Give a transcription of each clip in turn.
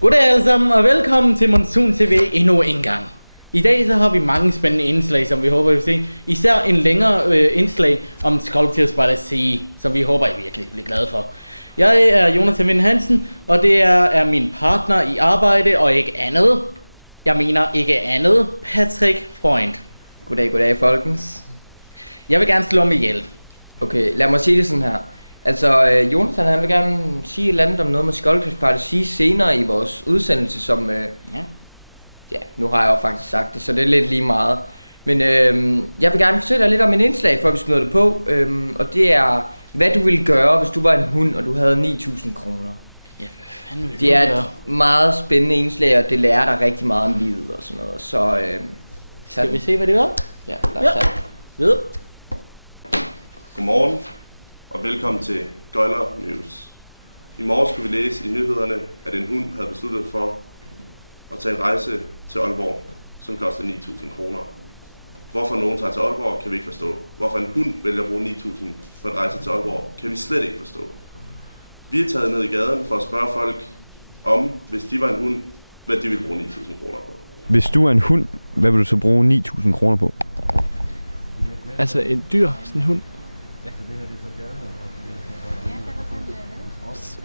Goddag alle sammen, og velkommen til Monsoon TV endnu en gang. I dag så har vi mange spændende indslag, som vi håber, I vil se. Især en længere indslag om Sculptures by the Sea, som vi håber, I virkelig bliver glade for. Jeg er Jonathan Hansen, og det er min partner i arbejde, og ikke andet. Jeg mener ikke andet, Patrick Freund. Goddag, folkens. Jeg vil gerne slå mig ihjel. Okay, lad mig sige det sådan her. Altså, Jonathan han vil gerne sige et eller andet om noget med Sculptures by the Sea senere i vores udsendelse, som... Ja, nu har jeg jo faktisk sagt det, så det er lidt lige meget. Men jeg vil gerne fortælle dig lidt om en indslag, før vi smider det på. Og det er, hvad du ville gøre, hvis du var en hund, og du havde 9.000 kroner. Ja, hvad fanden vil det er et meget spændende indslag, og det lærer dig rigtig meget om livet og sådan noget. Så skal vi se, hvad det gør? Ja, lad os tage det. Ved. Godmorgen, og velkommen til Gøjler News. I morges skulle vi læse i nyhederne, at en hund havde besluttet for at tage en rejse til Aalborg, som koster 9.000 kroner. Hvorfor nogen tager til Aalborg, kan vi ikke forstå. Hvorfor en hund vælger at bruge 9.000 på en rejse til Aalborg, kan vi slet ikke forstå. Vi er taget ned i gaden for at spørge folk om, hvis de var en hund, hvad de ville bruge 9.000 kroner på. Hvis du er en hund, hvad vil du så bruge 9.000 kroner på? Altså en dyr, sådan en hund.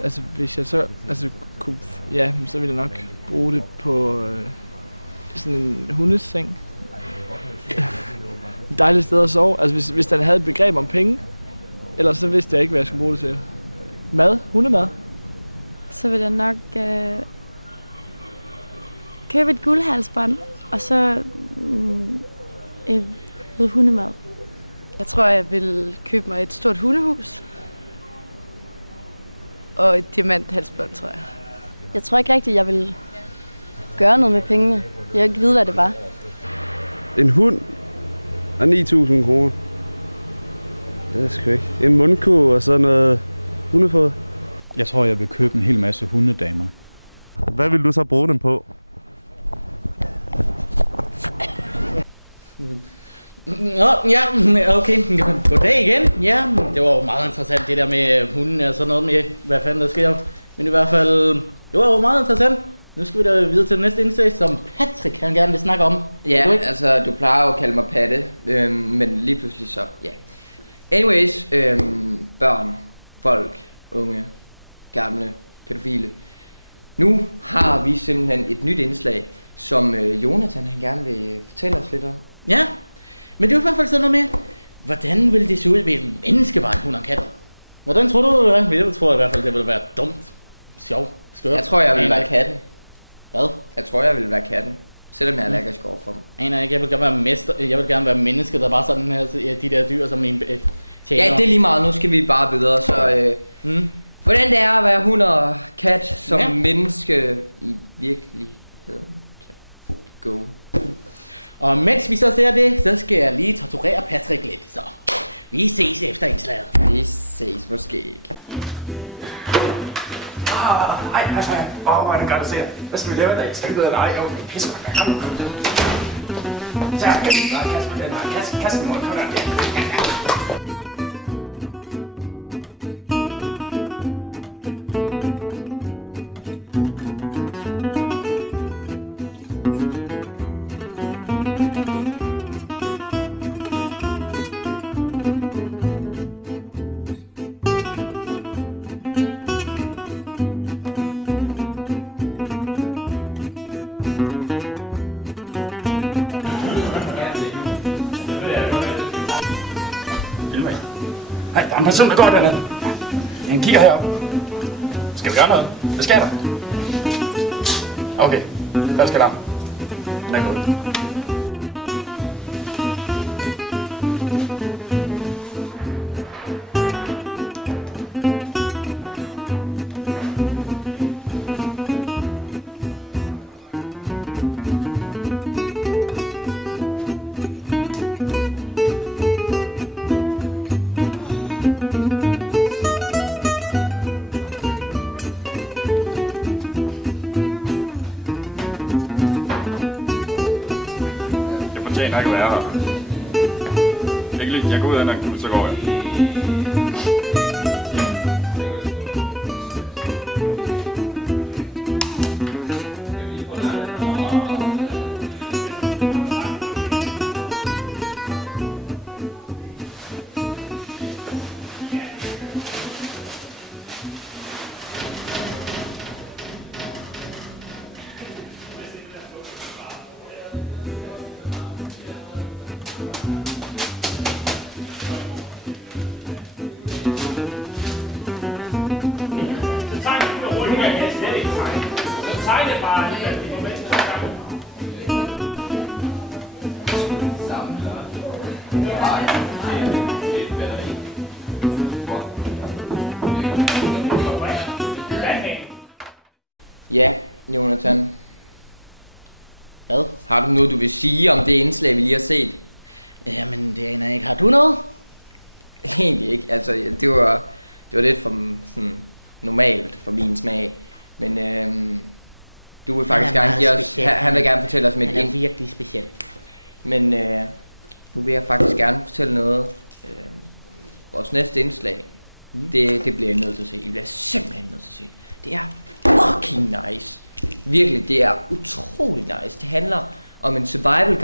Altså hvis jeg så kunne, ja, så ville jeg nok bruge det på sådan en hundeseng. Et dejligt sted at sove. Altså hvis den havde et begreb om penge, ellers så vidste jeg ikke, hvad jeg skulle bruge det til. Mad, hundemad. Så vil jeg nok købe et guldhalsbånd, og så noget hundemad. Jeg tror, jeg vil købe mig et stort hundehus. Og et diamanthalsbånd, tror jeg. Jeg tror ikke rigtigt, jeg vil gøre noget med pengene. Jeg vil ikke vide, hvad det var. En hund og 9.000 kroner. Det er sgu ikke. En mundkurv og så noget hundefod. Jeg tror, jeg vil købe en hel masse hundedamer. Hvad vil du så bruge dem på? Nå, ja, okay. Goddag igen. Ja, det var jo meget interessant det der med hunden og sådan noget med, hvad fanden der sker. Men i hvert fald, det var jo meget interessant. Nu skal vi da videre til det næste indslag, som Patrick han gerne vil snakke om. Ja, altså du plejer jo at kalde mig Patte, men lige pludselig så, ja. Anyways, børn, folk, unge, gamle, pædofile. Nu har vi simpelthen et nyt indslag, som Jonathan han gerne vil fortælle os lidt om. Ja, men det er jo i hvert fald sådan noget med, hvordan ville det se ud, hvis en menneske var en hund og en kat? Hvordan tror du, det ville? Jeg tror i hvert fald, det ville være dumt, sjov, skørt. Jeg tror, jeg vil være katten. Hvad? Jeg tror, jeg vil være katten, selvom jeg er allergisk over for dem. Aner ikke, jeg vil gerne være menneske, der bare sådan her, de der dyr som en tjener. Ja, det er lige meget, nu skal vi bare videre, så hvordan det er at være hund og kat som menneske i virkeligheden. Go. Og mens vi så ser det, så skal jeg lige torturere Patrick lidt, så vi ses efter indslaget. Vi ses måske ikke. Hvor er det godt at se dig. Hvad skal vi lave i dag? Skal vi gå ud af dig? Jo, pisse mig. Kom nu. Så her, kast den mod. Kom der. Der er en person, der går dernede. Han kigger herop. Skal vi gøre noget? Hvad sker der? Okay, første alarm. Jeg kan være her. Jeg går ud af en akut, så går jeg. tegne bare alligevel. Vi må vente til gang. Ja, Jonathan. Hvad? Har du noget, du vil sige om det indslag, vi lige har set? Jamen, det aner jeg ikke. Har du noget? Egentlig ikke. Altså, det var lidt for sådan normalt for min smag. Men du vil faktisk gerne give os... Han vil gerne fortælle os med det. Han er virkelig speciel. Men nu vil jeg faktisk gerne fortælle noget. Vores næste indslag, det bliver jeg nødt til at se. Det bliver simpelthen nødt til at se. Det er fucking nice. Virkelig, det er utrolig nice. Det handler om en survival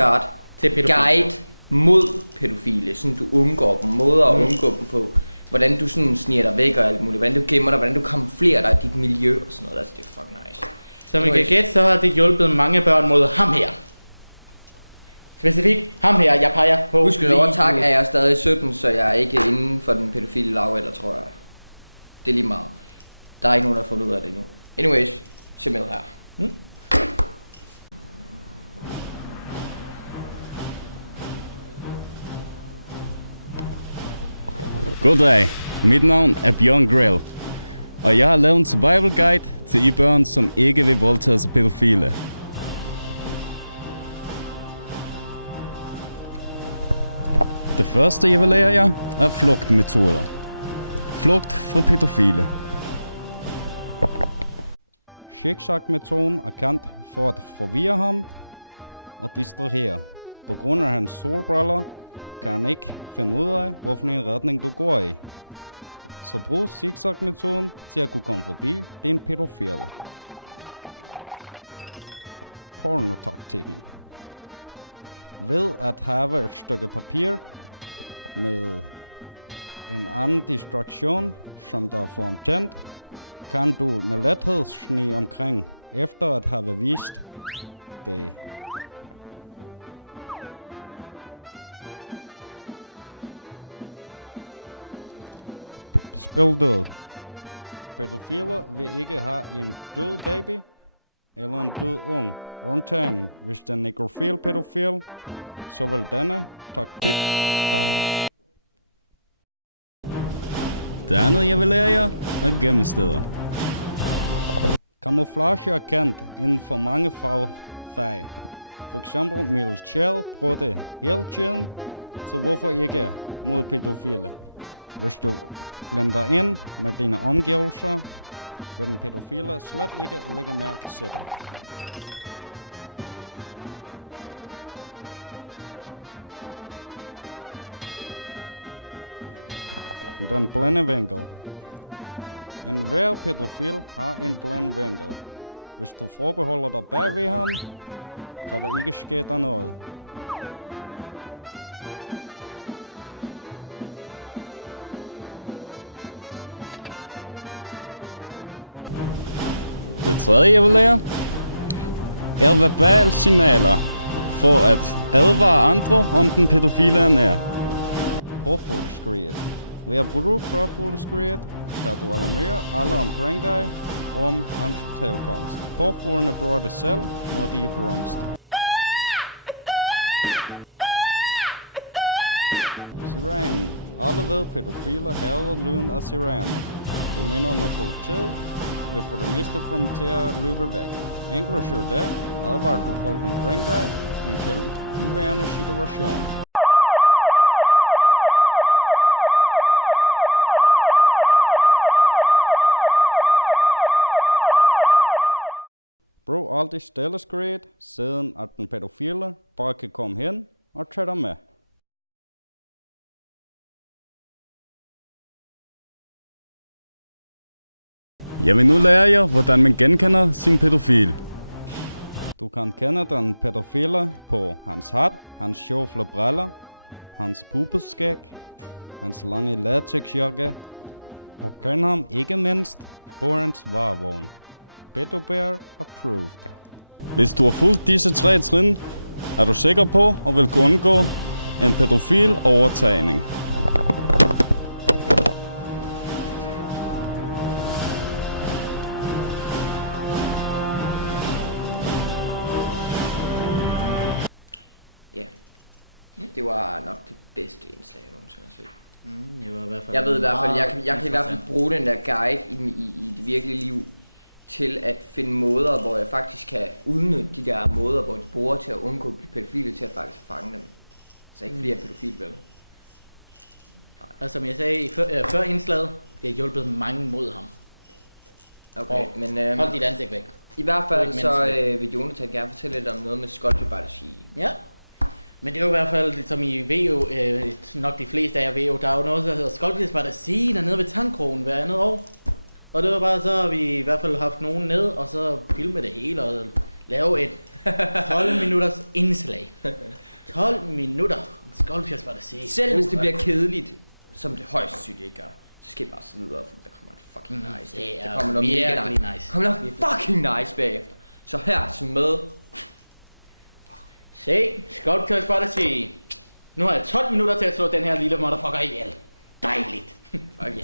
guide mod pædofile. Sådan du undgår dem, måder at undgå dem på. Hvordan du sådan sniger dig væk og alt muligt. Hvordan du gemmer dig, hvordan du kamuflerer dig i dit miljø og sådan noget. Altså, det er fucking nice. Som vi kan gætte, så har det hjulpet mange børn mod ham her. Specifikt ham her, jeg peger på. Husk at tak, er jeg stadig 17, så jeg er ikke inden for den pædofile lavalder, tror jeg. Det er lige meget. Der er ikke nogen, der har fundet ud af det endnu. Anyways, se med her. Goddag, mit navn er Bjørn Grill, og jeg har lavet en survival guide til I børn, som ikke vil voldtages af pædofile. Det første, jeg vil lære jer, er flugtmetoder. Flugt fra pædofile. Zigzag-metoden er kendt for at forvirre ham og distrahere. På grund af hans solbriller kan han ikke finde ud af, hvilken en retning du går i. Så brug zigzag-metoden til at kunne komme forbi din pædofile. Pornotaktikken. Ved at have et stykke papir med en anden distraktion, som der får ham tændt, kan du med lethed snige omkring efter at have vist det. Spil død. Pædofile vil ikke have en død baby eller en død ung. Undtagen hvis den er nekrofil pædofil, så vil denne taktik fejle. Det andet, jeg vil lære jer, er gemmesteder. Camouflage er kendt inden for mange fag. For eksempel militæret bruger det hele tiden, så hvorfor ikke mod pædofile? Hvis du blender ind med dine omgivelser, vil den pædofile slet ikke lægge mærke til dig. Den blinde vinkel. En hver pædofil har en blind vinkel. Hvis du forbeholder dig bag ved ham, kan der ikke ske der noget. Det tredje, jeg vil lære, er verbale signaler for at advare andre om den pædofile er nær. Påfugleskriget. Ved at bruge påfugleskriget kan du alarmere alle omkring dig om hans tilkomst. Påfuglene bruger det selv, når de er berømst. Sirenen. Alle ved pædofile hader lyden af sirener. Det minder om at politiet vil for det meste få dem til at løbe væk. Inklusive det advarer du folk omkring dig i en tilværende situation. Brug aldrig stilleskridt, siden at den pædofile bare kan komme hen og tage dig med. Jeg vil nu lære jer, hvordan man genkender sin pædofil. Du kan kende den pædofile på hans hat, hans sjofle briller, hans pupeskæg, hans lange latexjakke, og kende ham ikke mindst på hans varevogn. Pedobear approved. Hvis du har fulgt disse 3 trin, er du sikker på at vil kunne undgå en pædofil overtagning. det var nok det bedste indslag, jeg nogensinde har set. Det var i hvert fald jeg ved i hvert fald, jeg kan i hvert fald bruge den der guide i det virkelige liv til at finde måder, hvor jeg faktisk kan udnytte de der måder, hvor de bruger til at undgå at blive pædofile, til at faktisk fange dem. Så ikke fordi jeg er pædofil, vel? Og som jeg sagde før indslaget, det har hjulpet mange mod ham. Okay, men hold dit ansigt væk. I hvert fald så vil Jonathan gerne fortælle lidt om noget med skolpjebartegi. Ja, men det er jo i hvert fald, som I ved jo, nok de fleste af jer ved jo, der er jo noget, der hedder skolpjebaregi dernede ved tankkrogen hver andet år. Og det var bare så, at vi i hvert fald haft nogen ned, og så filme det hele og lave et 12 minutters indslag. 12 minutter om skolpjebaregi. Selv hvis det bliver kedeligt, som det højst sandsynligt ikke gør, så skal I bare sidde videre, for der kommer en fucking nice. Det kommer noget virkelig nice. Kommer noget fucking nice bagefter. Så her så med. Se, skolpjebaregi. Nu har jeg 12 minutter til at slå den her lille motherfucker ihjel. Dejligt. Okay.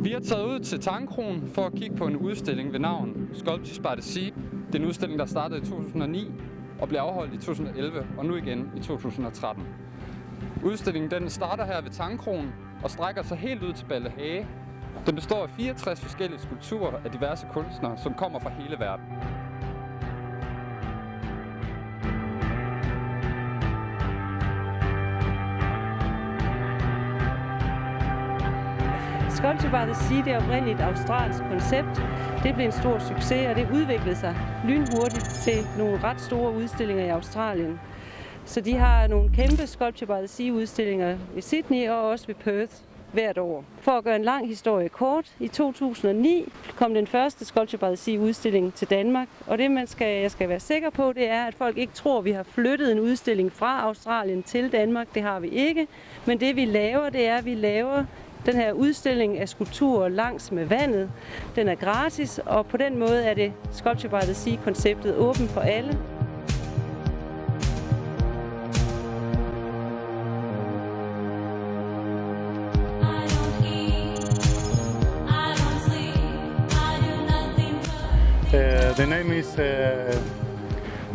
Vi er taget ud til Tankkrogen for at kigge på en udstilling ved navn Skolpjebaregi. Det er en udstilling, der startede i 2009 og blev afholdt i 2011 og nu igen i 2013. Udstillingen den starter her ved Tankkrogen og strækker sig helt ud til Ballehage. Den består af 64 forskellige skulpturer af diverse kunstnere, som kommer fra hele verden. Skolpjebaregi, det er oprindeligt et australsk koncept. Det blev en stor succes, og det udviklede sig lynhurtigt til nogle ret store udstillinger i Australien. Så de har nogle kæmpe skolpjebaregi-udstillinger i Sydney og også ved Perth hvert år. For at gøre en lang historie kort, i 2009 kom den første skolpjebaregi-udstilling til Danmark. Og det, jeg skal være sikker på, det er, at folk ikke tror, at vi har flyttet en udstilling fra Australien til Danmark. Det har vi ikke. Men det vi laver, det er, at vi laver den her udstilling af skulpturer langs med vandet. Den er gratis, og på den måde er det skolpjebaregi-konceptet åbent for alle. The name is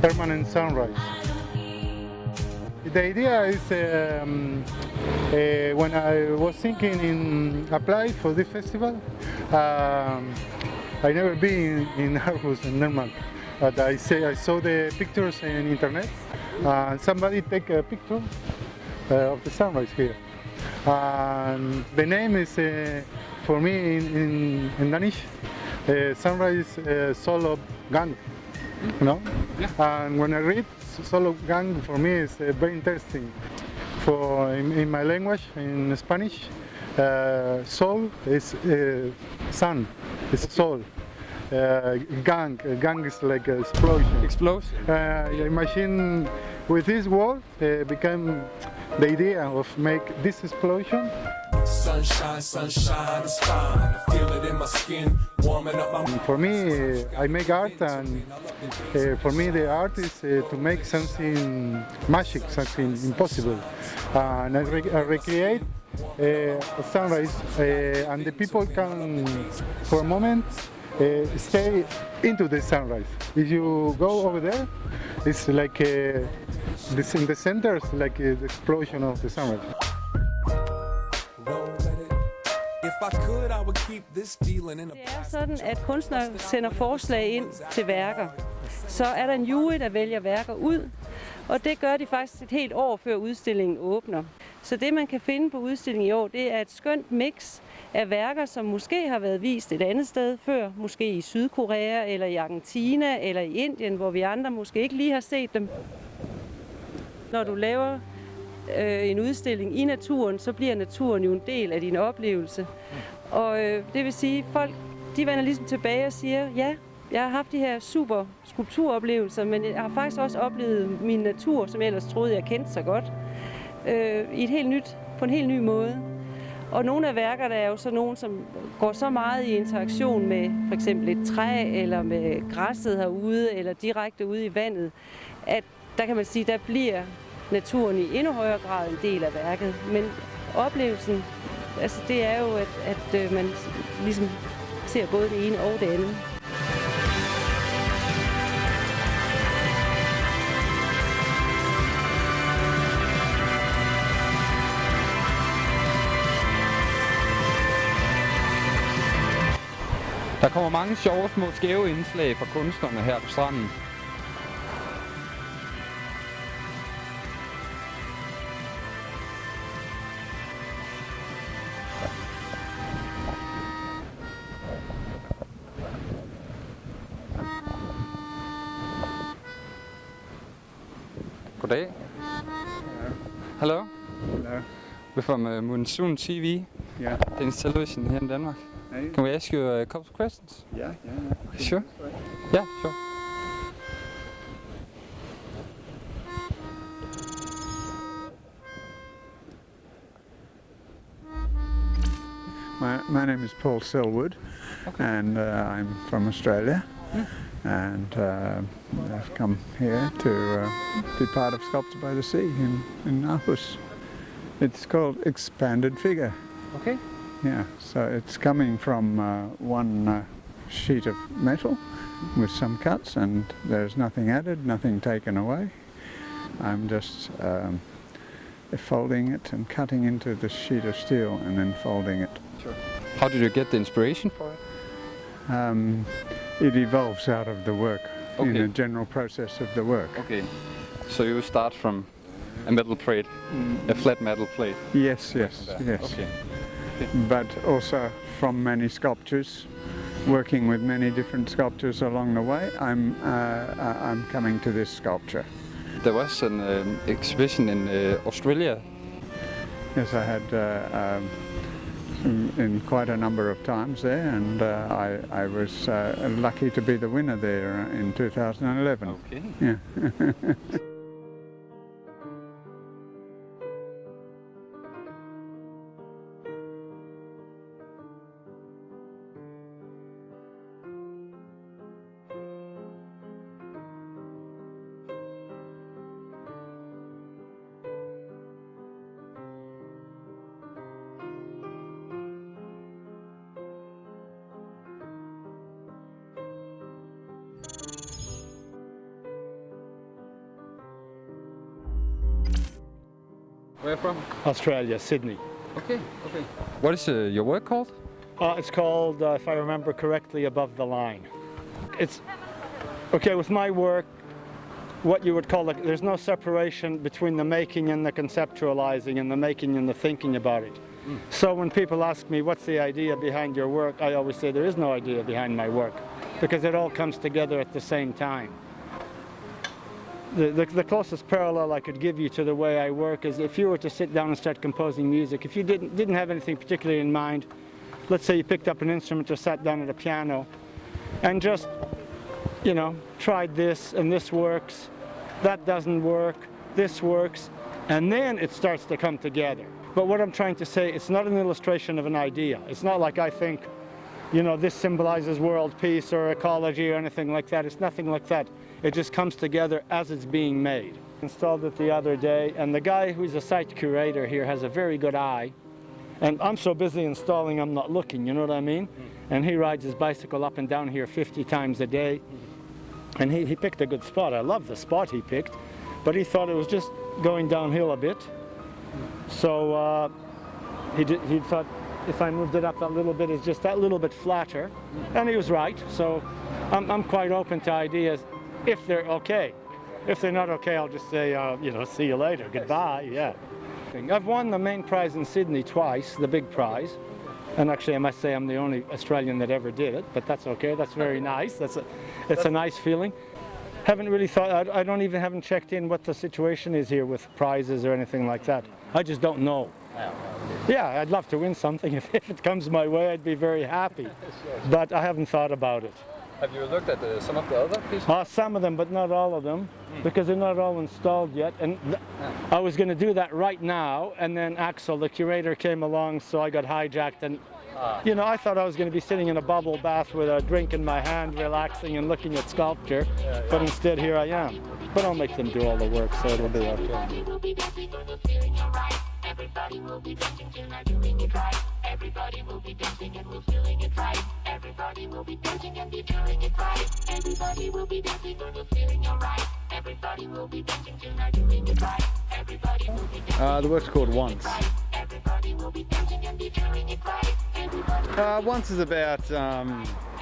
Permanent Sunrise. The idea is when I was thinking in apply for this festival, I never been in Aarhus in Denmark, but I saw the pictures in internet. Somebody take a picture of the sunrise here. And the name is for me in Danish. Sunrise solo gang, you know. And when I read solo gang, for me is very interesting. For in my language, in Spanish, sol is sun, is sol. Gang is like an explosion. Explosion. I imagine with this word became the idea of make this explosion. Sunshine, sunshine, it's fine. I feel it in my skin, warming up my... For me, I make art, and for me the art is to make something magic, something impossible. And I recreate a sunrise, and the people can, for a moment, stay into the sunrise. If you go over there, it's like in the center, it's like the explosion of the sunrise. Det er sådan, at kunstnere sender forslag ind til værker. Så er der en jury, der vælger værker ud, og det gør de faktisk et helt år før udstillingen åbner. Så det, man kan finde på udstillingen i år, det er et skønt mix af værker, som måske har været vist et andet sted før, måske i Sydkorea, eller i Argentina, eller i Indien, hvor vi andre måske ikke lige har set dem. Når du laver en udstilling i naturen, så bliver naturen jo en del af din oplevelse. Og det vil sige, at folk de vender ligesom tilbage og siger, ja, jeg har haft de her super skulpturoplevelser, men jeg har faktisk også oplevet min natur, som jeg ellers troede, jeg kendte så godt. i et helt nyt, på en helt ny måde. Og nogle af værkerne er jo så nogle, som går så meget i interaktion med for eksempel et træ, eller med græsset herude, eller direkte ude i vandet, at der kan man sige, der bliver naturen i endnu højere grad en del af værket. Men oplevelsen, altså det er jo, at man ligesom ser både det ene og det andet. Der kommer mange sjove, små, skæve indslag fra kunstnerne her på stranden. Goddag. Hello. Hello. We're from Monsoon TV. Yeah. Danish television here in Denmark. Hey. Can we ask you a couple of questions? Yeah. Sure. Yeah, sure. My name is Paul Selwood, and I'm from Australia, and I've come here to be part of Sculpture by the Sea in Aarhus. It's called Expanded Figure. Okay. Yeah, so it's coming from one sheet of metal with some cuts, and there's nothing added, nothing taken away. I'm just folding it and cutting into the sheet of steel and then folding it. Sure. How did you get the inspiration for it? It evolves out of the work, in the general process of the work. Okay. So you start from a metal plate, a flat metal plate? Yes. Okay. But also from many sculptures, working with many different sculptures along the way, I'm coming to this sculpture. There was an exhibition in Australia. Yes, I had in quite a number of times there, and I was lucky to be the winner there in 2011. Okay. Yeah. Where from? Australia, Sydney. Okay. What is your work called? It's called, if I remember correctly, Above the Line. It's, okay, with my work, what you would call, there's no separation between the making and the conceptualizing and the making and the thinking about it. So when people ask me, what's the idea behind your work, I always say there is no idea behind my work, because it all comes together at the same time. The closest parallel I could give you to the way I work is if you were to sit down and start composing music, if you didn't have anything particularly in mind, let's say you picked up an instrument or sat down at a piano and just, you know, tried this and this works, that doesn't work, this works, and then it starts to come together. But what I'm trying to say, it's not an illustration of an idea. It's not like I think, you know, this symbolizes world peace or ecology or anything like that. It's nothing like that. It just comes together as it's being made. Installed it the other day, and the guy who's a site curator here has a very good eye. And I'm so busy installing, I'm not looking, you know what I mean? And he rides his bicycle up and down here 50 times a day. And he picked a good spot. I love the spot he picked, but he thought it was just going downhill a bit. So he thought if I moved it up that little bit, it's just that little bit flatter. And he was right. So I'm quite open to ideas if they're okay. If they're not okay, I'll just say, you know, see you later, goodbye, yeah. I've won the main prize in Sydney twice, the big prize. And actually, I must say I'm the only Australian that ever did it, but that's okay, that's very nice. It's a nice feeling. Haven't really thought, I haven't checked in what the situation is here with prizes or anything like that. I just don't know. Yeah, I'd love to win something. If it comes my way, I'd be very happy. But I haven't thought about it. Have you looked at some of the other pieces? Some of them, but not all of them, because they're not all installed yet. And I was going to do that right now, and then Axel, the curator, came along, so I got hijacked. And you know, I thought I was going to be sitting in a bubble bath with a drink in my hand, relaxing and looking at sculpture, but instead here I am. But I'll make them do all the work, so it'll be okay. Everybody will be dancing tonight, doing it right. Everybody will be dancing and we're feeling it right. Everybody will be dancing and be doing it right. Everybody will be dancing and we're feeling alright. Everybody will be dancing tonight, doing it right. Everybody will be dancing. The work's called Once. Everybody will be dancing and be doing it right. Once is about,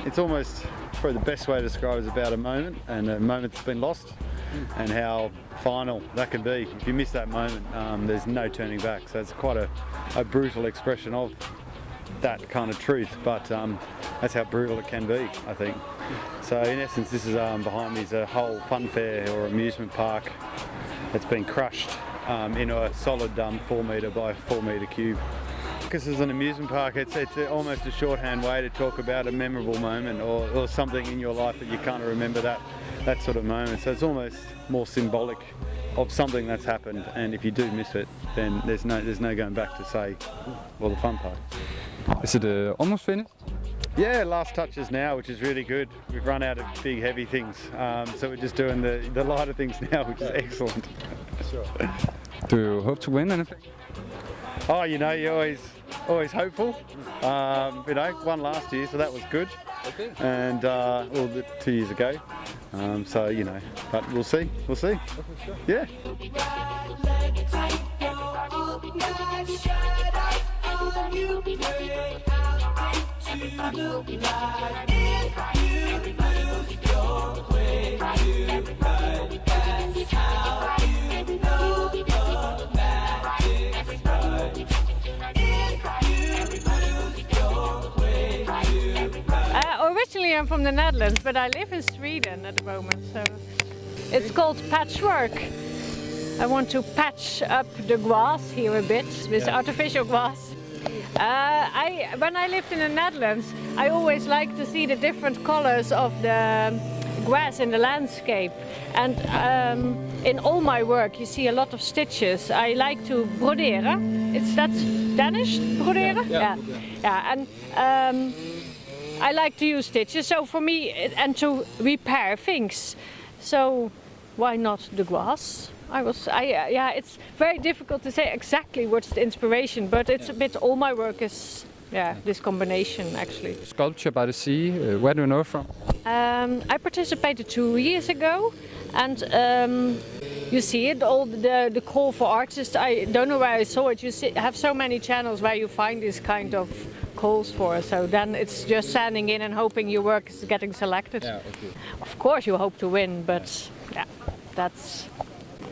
it's almost, probably the best way to describe it is about a moment, and a moment that's been lost, and how final that can be. If you miss that moment, there's no turning back. So it's quite a brutal expression of that kind of truth, but that's how brutal it can be, I think. So in essence, this is behind me is a whole fun fair or amusement park that's been crushed into a solid 4 metre by 4 metre cube. Because as an amusement park, it's almost a shorthand way to talk about a memorable moment or something in your life that you kind of remember that sort of moment. So it's almost more symbolic of something that's happened, and if you do miss it, then there's no going back to say, well, the fun part. Is it almost finished? Yeah, last touches now, which is really good. We've run out of big heavy things, so we're just doing the lighter things now, which is excellent. Sure. Do you hope to win anything? Oh, you know, you're always hopeful. You know, won last year, so that was good. Okay. And well, 2 years ago. So you know, but we'll see. We'll see. Okay, sure. Yeah. Originally I'm from the Netherlands, but I live in Sweden at the moment, so it's called patchwork. I want to patch up the grass here a bit with artificial grass. When I lived in the Netherlands, I always liked to see the different colors of the grass in the landscape, and in all my work you see a lot of stitches. I like to broderen. That's Danish, broderen? Yeah. And I like to use stitches, so for me, and to repair things. So why not the grass? Yeah, it's very difficult to say exactly what's the inspiration, but it's a bit, all my work is, this combination actually. Sculpture by the Sea, where do you know it from? I participated 2 years ago, and you see it, all the call for artists. I don't know where I saw it. You have so many channels where you find this kind of calls for, so then it's just standing in and hoping your work is getting selected. Yeah, okay. Of course you hope to win, but yeah, that's...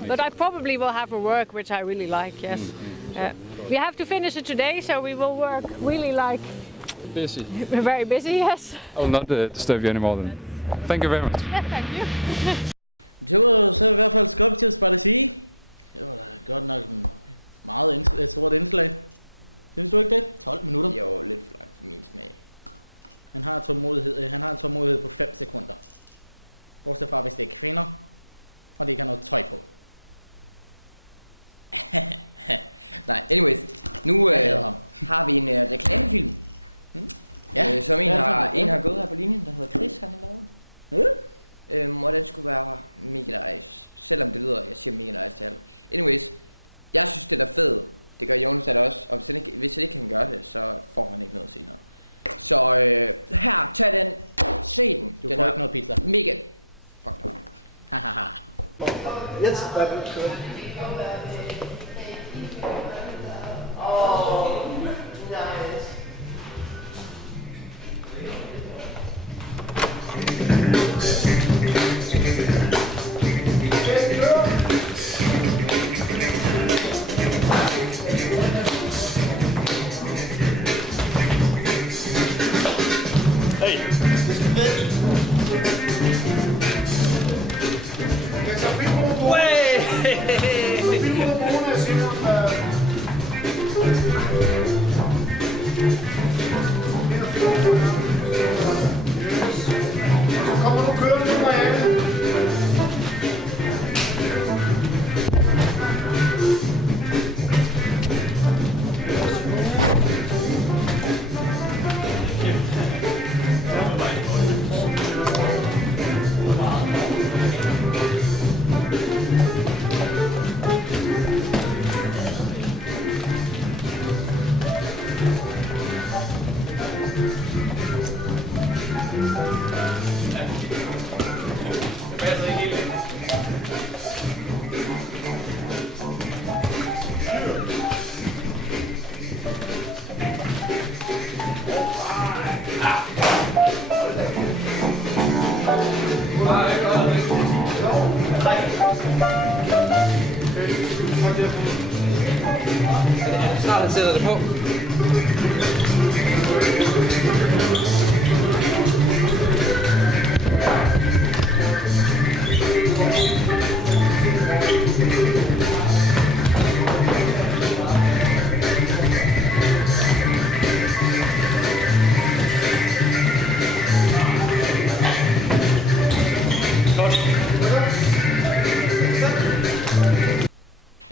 But I probably will have a work which I really like, yes. We have to finish it today, so we will work really like... Busy. Very busy, yes. I will not disturb you anymore then. Thank you very much. Yeah, thank you. Det var så i hvert fald Sculptures by the Sea. Det var da godt nok et stort indslag. Synes du ikke det? 12 minutter? Jo, lidt for langt for min smag. Han har en tålmodighed på 5 sekunder. Bortset fra, hvis det er kvinder, og de ikke har noget tøj på. Nej, anyways. Nu har vi en reklamefilm. Ja, som en har gået her på linjen, der hedder Chris, han har lavet. Og den skulle være mega nice. Selvom det lyder, jeg siger mega nice til alle. Anyways, jeg synes det er fedt. Det gør Jonas også, og hvis han ikke kan gøre det, så får han ikke noget senere. Så her, tag den, se den. Du får ikke noget pizza. Mega. Fuck dig. Hahaha. Yes, oh, nice. Hey. Yes. Snart sidder det på.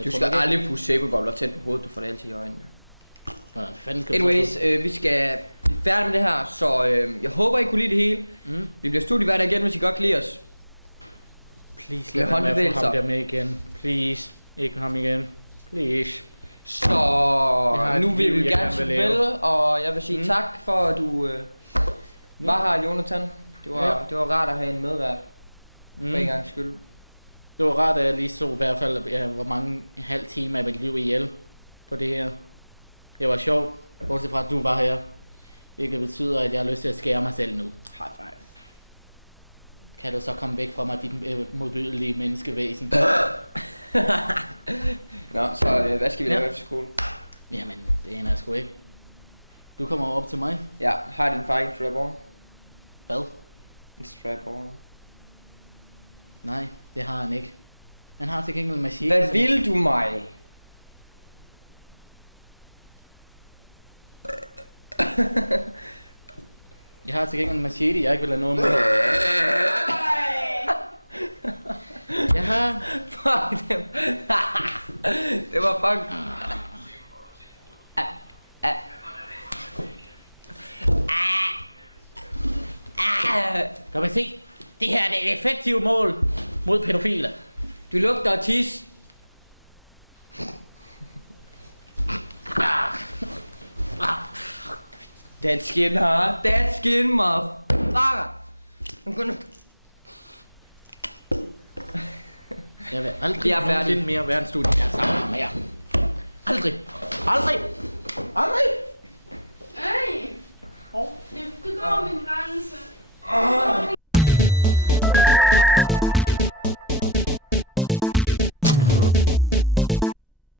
Du skal aldrig pusse sæbebobler tæt på hovedet, du får det altid i øjnene. Anyways, vi skal blive færdige med det her, så jeg håber I kunne lide det hele. Vi bliver studieværter igen, hvis I godt kan lide os. Please, lad mig med få ham der med igen. Please, ikke ham igen. Please. Så nu vil vi gerne sige vel, og jeg vil sige tak for, at du var her, Jonathan. Det var rart at have en medvært, for en gang skyld. Det var rart, at jeg lige så i hvert fald, hvor mange halv time af mit liv ihjel på det her. Det var sjovt, bortset fra at du var her. Hvilket betyder, at jeg har lyst til at skære mig selv nu. High five. Kan du så komme væk fra mig, dit modbydelige menneskevæsen? Nå, så hvad skal vi lave efter skole? Jamen, det ender jeg sgu ikke. Du kommer op til mig. Ja, har din far ikke en strap-on? Hvad? En strap-on. Nej, det har han ikke. Han har til gengæld en machine. Hvad vil du mig? Jeg har til gengæld en machete, jeg ikke vil have noget med. Jeg har... Fuck dem. Det var fuck... Kan man se? Det her er det effektive mål mod pædofile. Du lugter af tis. That skin, huh? That skin, motherfucker. Jeg vil aldrig nogensinde mere være en studie, jeg sammen med jer. Aldrig. Aldrig. Aldrig.